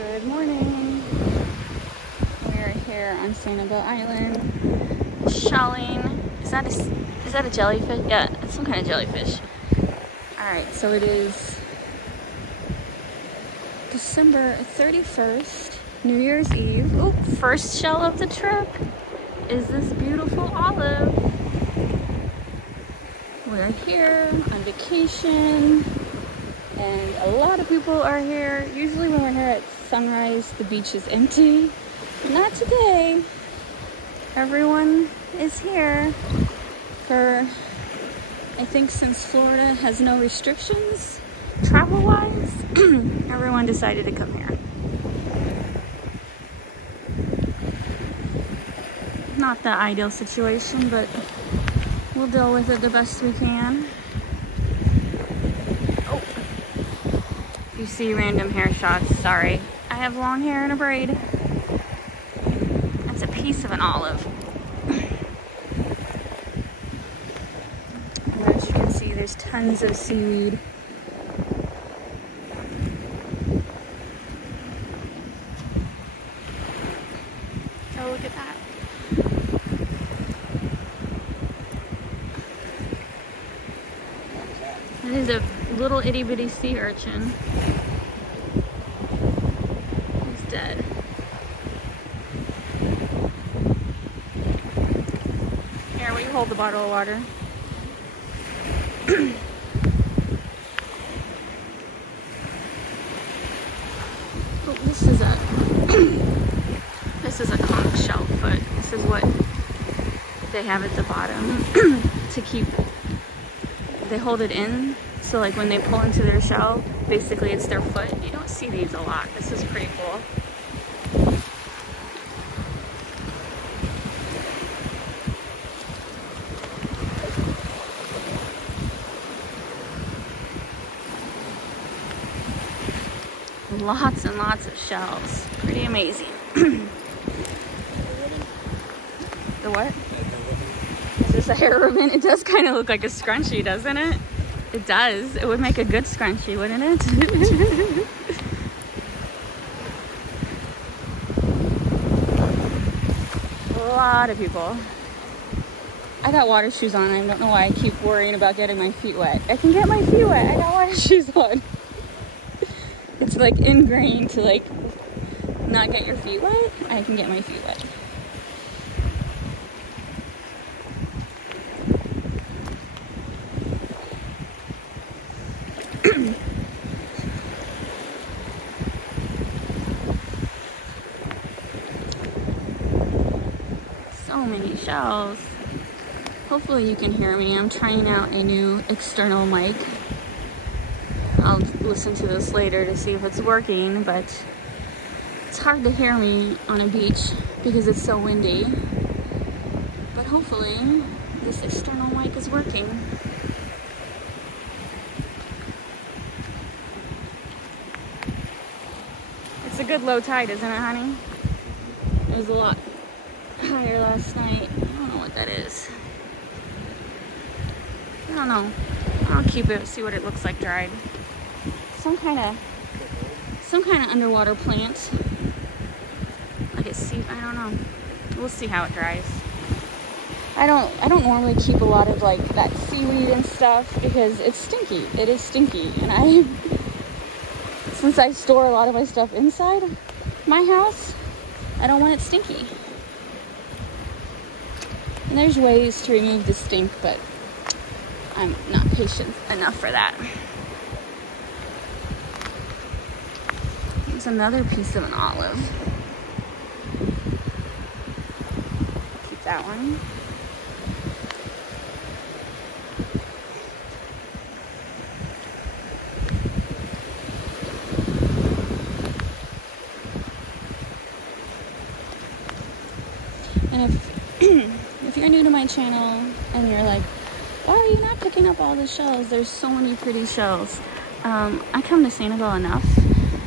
Good morning. We're here on Sanibel Island, shelling. Is that a jellyfish? Yeah, it's some kind of jellyfish. All right, so it is December 31st, New Year's Eve. Oh, first shell of the trip is this beautiful olive. We're here on vacation, and a lot of people are here. Usually when we're here at sunrise, the beach is empty. Not today. Everyone is here for, I think since Florida has no restrictions travel-wise, everyone decided to come here. Not the ideal situation, but we'll deal with it the best we can. Oh, if you see random hair shots, sorry. I have long hair and a braid. That's a piece of an olive. And as you can see, there's tons of seaweed. Oh, look at that. It is a little itty bitty sea urchin. He's dead. Here, will you hold the bottle of water? Oh, this is a conch shell foot. This is what they have at the bottom to keep. They hold it in, so like when they pull into their shell, basically it's their foot. You don't see these a lot. This is pretty cool. Lots and lots of shells. Pretty amazing. The what? Is this a hair ribbon? It does kind of look like a scrunchie, doesn't it? It does. It would make a good scrunchie, wouldn't it? A lot of people. I got water shoes on. I don't know why I keep worrying about getting my feet wet. I can get my feet wet. I got water shoes on. It's like ingrained to like not get your feet wet. I can get my feet wet. So many shells. Hopefully you can hear me. I'm trying out a new external mic. I'll listen to this later to see if it's working, but it's hard to hear me on a beach because it's so windy. But hopefully this external mic is working. It's a good low tide, isn't it, honey? It was a lot higher last night. I don't know what that is. I don't know. I'll keep it, see what it looks like dried. Some kind of underwater plant. Like a sea, I don't know. We'll see how it dries. I don't normally keep a lot of like that seaweed and stuff because it's stinky. It is stinky, and since I store a lot of my stuff inside my house, I don't want it stinky. And there's ways to remove the stink, but I'm not patient enough for that. Here's another piece of an olive. Keep that one. And if you're new to my channel and you're like, why are you not picking up all the shells? There's so many pretty shells. I come to Sanibel enough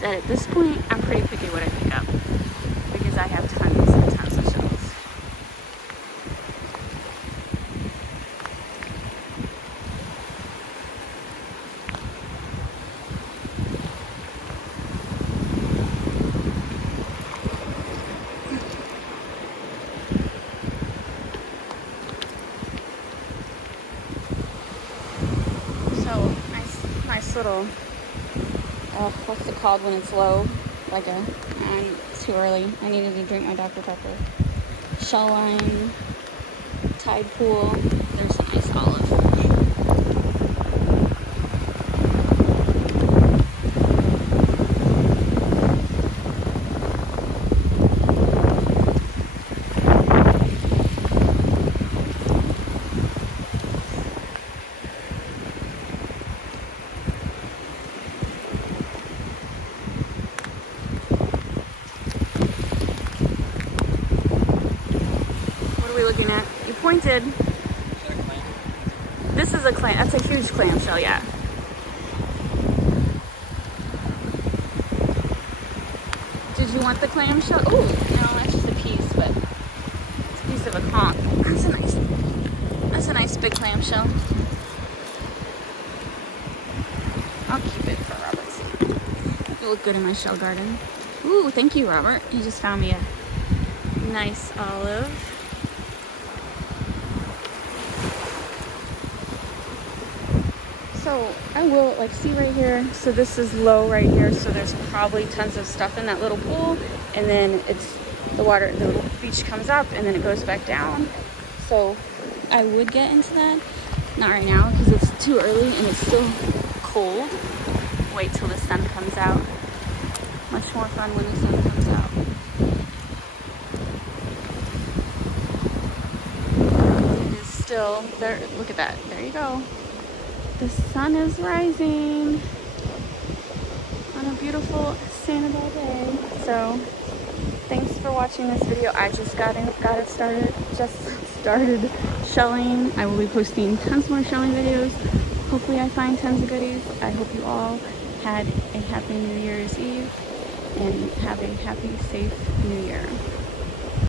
that at this point I'm pretty picky what I pick up because I have tons and tons of shells. nice little, what's it called when it's low? Like it's too early. I needed to drink my Dr. Pepper. Shell line, tide pool. There's a nice olive. Looking at. You pointed. This is a clam. That's a huge clamshell, yeah. Did you want the clamshell? Oh, no, that's just a piece, but it's a piece of a conch. That's a nice big clamshell. I'll keep it for Robert. You look good in my shell garden. Ooh, thank you, Robert. You just found me a nice olive. So I will see right here, so this is low right here, so there's probably tons of stuff in that little pool, and then the beach comes up and then it goes back down. So I would get into that, not right now because it's too early and it's still cold. Wait till the sun comes out. Much more fun when the sun comes out. It is still there. Look at that, there you go. The sun is rising on a beautiful Sanibel day. So thanks for watching this video. I just got it started shelling. I will be posting tons more shelling videos. Hopefully I find tons of goodies. I hope you all had a happy New Year's Eve and have a happy, safe New Year.